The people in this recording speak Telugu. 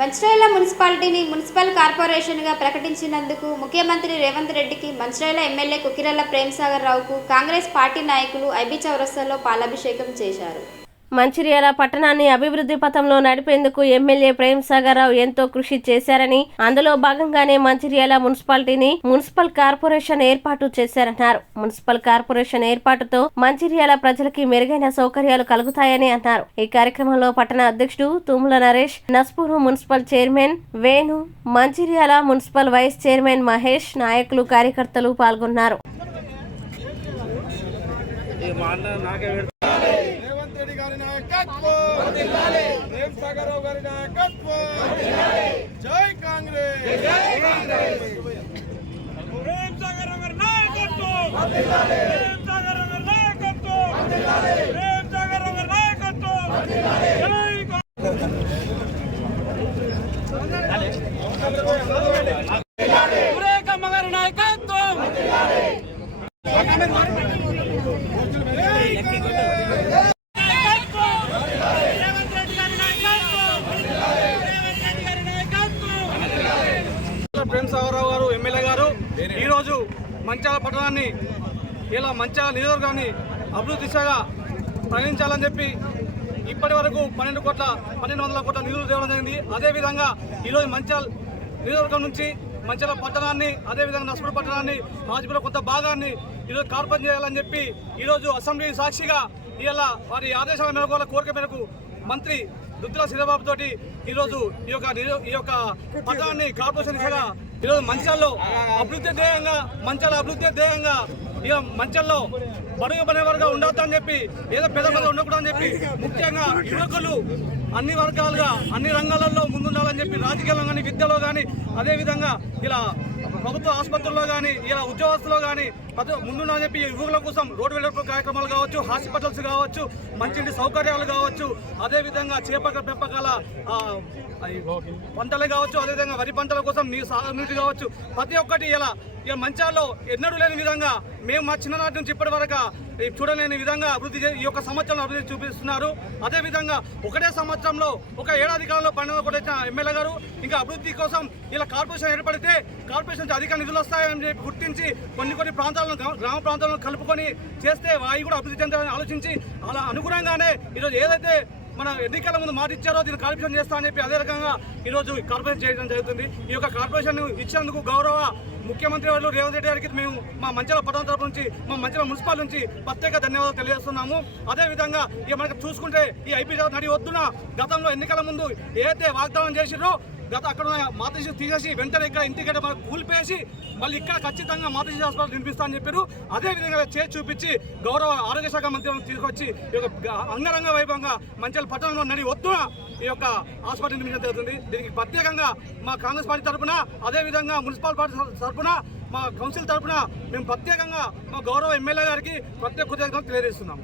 మంచిర్యాల మున్సిపాలిటీని మున్సిపల్ కార్పొరేషన్గా ప్రకటించినందుకు ముఖ్యమంత్రి రేవంత్ రెడ్డికి మంచిర్యాల ఎమ్మెల్యే కుకిరెళ్ల ప్రేమ్సాగర్ రావుకు కాంగ్రెస్ పార్టీ నాయకులు ఐబీ చౌరస్తాలో పాలాభిషేకం చేశారు. మంచిర్యాల పట్టణాన్ని అభివృద్ధి పథంలో నడిపేందుకు ఎమ్మెల్యే ప్రేమ్సాగర్ రావు ఎంతో కృషి చేశారని, అందులో భాగంగానే మంచిర్యాల మున్సిపాలిటీని మున్సిపల్ కార్పొరేషన్ ఏర్పాటు చేశారన్నారు. మున్సిపల్ కార్పొరేషన్ ఏర్పాటుతో మంచిర్యాల ప్రజలకి మెరుగైన సౌకర్యాలు కలుగుతాయని అన్నారు. ఈ కార్యక్రమంలో పట్టణ అధ్యక్షుడు Tummala Naresh, Naspur municipal chairman Venu, Mancherial municipal vice chairman Mahesh, నాయకులు, కార్యకర్తలు పాల్గొన్నారు. జై కాంగ్రెస్, జై కాంగ్రెస్. ప్రేమ్సాగర్ గారి నాయకత్వం, ప్రేమ్సాగర్ గారి నాయకత్వం, ప్రేమ్సాగర్ గారి నాయకత్వం. సురేఖమ్మ గారి నాయకత్వం. ప్రేమ్సాగర్ రావు గారు ఎమ్మెల్యే గారు ఈరోజు మంచిర్యాల పట్టణాన్ని, ఇలా మంచిర్యాల నియోజకవర్గాన్ని అభివృద్ధి దిశగా ప్రయాణించాలని చెప్పి ఇప్పటి వరకు 1200 కోట్ల నిధులు తేవడం జరిగింది. అదేవిధంగా ఈరోజు మంచిర్యాల నియోజకవర్గం నుంచి మంచిర్యాల పట్టణాన్ని, అదేవిధంగా నస్పూర్ పట్టణాన్ని, హాజీపురం కొంత భాగాన్ని ఈరోజు కార్పొరేట్ చేయాలని చెప్పి ఈరోజు అసెంబ్లీ సాక్షిగా ఇలా వారి ఆదేశాల మేరకు, వాళ్ళ కోరిక మేరకు మంత్రి దుద్దుల శ్రీరాబాబు తోటి ఈరోజు ఈ యొక్క పట్టణాన్ని కార్పొరేషన్ దిశగా ఈరోజు మంచిర్యాలలో అభివృద్ధి ధ్యేయంగా ఇక మంచిర్యాలలో బడుగు బనేవారుగా ఉండొద్దని చెప్పి, ఏదో పెద్ద ఉండకూడదని చెప్పి, ముఖ్యంగా యువకులు అన్ని వర్గాలుగా అన్ని రంగాలలో ముందుండాలని చెప్పి, రాజకీయాల్లో కానీ, విద్యలో కానీ, అదేవిధంగా ఇలా ప్రభుత్వ ఆసుపత్రుల్లో కానీ, ఇలా ఉద్యోగస్తుల్లో కానీ ముందుండాలని చెప్పి యువకుల కోసం రోడ్డు వెడల్పు కార్యక్రమాలు కావచ్చు, హాస్పిటల్స్ కావచ్చు, మంచి సౌకర్యాలు కావచ్చు, అదేవిధంగా చేపల పెంపకాల పంటలు కావచ్చు, అదేవిధంగా వరి పంటల కోసం సాగునీటి కావచ్చు, ప్రతి ఒక్కటి ఇలా మంచిర్యాలలో ఎన్నడూ లేని విధంగా మేము మా చిన్ననాటి నుంచి ఇప్పటి వరకు చూడలేని విధంగా ఈ యొక్క సంవత్సరంలో అభివృద్ధి చూపిస్తున్నారు. అదేవిధంగా ఒకటే సంవత్సరంలో ఒక ఏడాది కాలంలో 12 కోట్ల ఇచ్చిన ఎమ్మెల్యే గారు ఇంకా అభివృద్ధి కోసం ఇలా కార్పొరేషన్ ఏర్పడితే కార్పొరేషన్ అధిక నిధులు వస్తాయని చెప్పి గుర్తించి కొన్ని ప్రాంతాలను, గ్రామ ప్రాంతాలను కలుపుకొని చేస్తే అవి కూడా అభివృద్ధి చెందాలని ఆలోచించి అలా అనుగుణంగానే ఈరోజు ఏదైతే మన ఎన్నికల ముందు మాట ఇచ్చారో దీన్ని కార్పొరేషన్ చేస్తా అని చెప్పి అదే రకంగా ఈరోజు కార్పొరేషన్ చేయడం జరుగుతుంది. ఈ యొక్క కార్పొరేషన్ ఇచ్చినందుకు గౌరవ ముఖ్యమంత్రి వాళ్ళు రేవంత్ రెడ్డి గారికి మేము మా మంచిర్యాల పట్టణ తరపు నుంచి, మా మంచిర్యాల మున్సిపల్ నుంచి ప్రత్యేక ధన్యవాదాలు తెలియజేస్తున్నాము. అదేవిధంగా ఇక మనకు చూసుకుంటే ఈ ఐపీ నడి వద్దున గతంలో ఎన్నికల ముందు ఏదైతే వాగ్దానం చేసిరో అక్కడ మాతృశిశు తీసేసి వెంటనే ఇక్కడ ఇంటికి మనకు కూలిపేసి మళ్ళీ ఇక్కడ ఖచ్చితంగా మాతృశిశు హాస్పిటల్ నిర్మిస్తా అని చెప్పారు. అదేవిధంగా చేసి చూపించి గౌరవ ఆరోగ్య శాఖ మంత్రి తీసుకొచ్చి ఈ యొక్క అంగరంగ వైభవంగా మంచిర్యాల పట్టణంలో నడి వద్దున ఈ యొక్క హాస్పిటల్ నిర్మించడం జరుగుతుంది. దీనికి ప్రత్యేకంగా మా కాంగ్రెస్ పార్టీ తరఫున, అదేవిధంగా మున్సిపల్ పార్టీ తరఫున, మా కౌన్సిల్ తరఫున మేము ప్రత్యేకంగా మా గౌరవ ఎమ్మెల్యే గారికి ప్రత్యేక కృతజ్ఞతలు తెలియజేస్తున్నాం.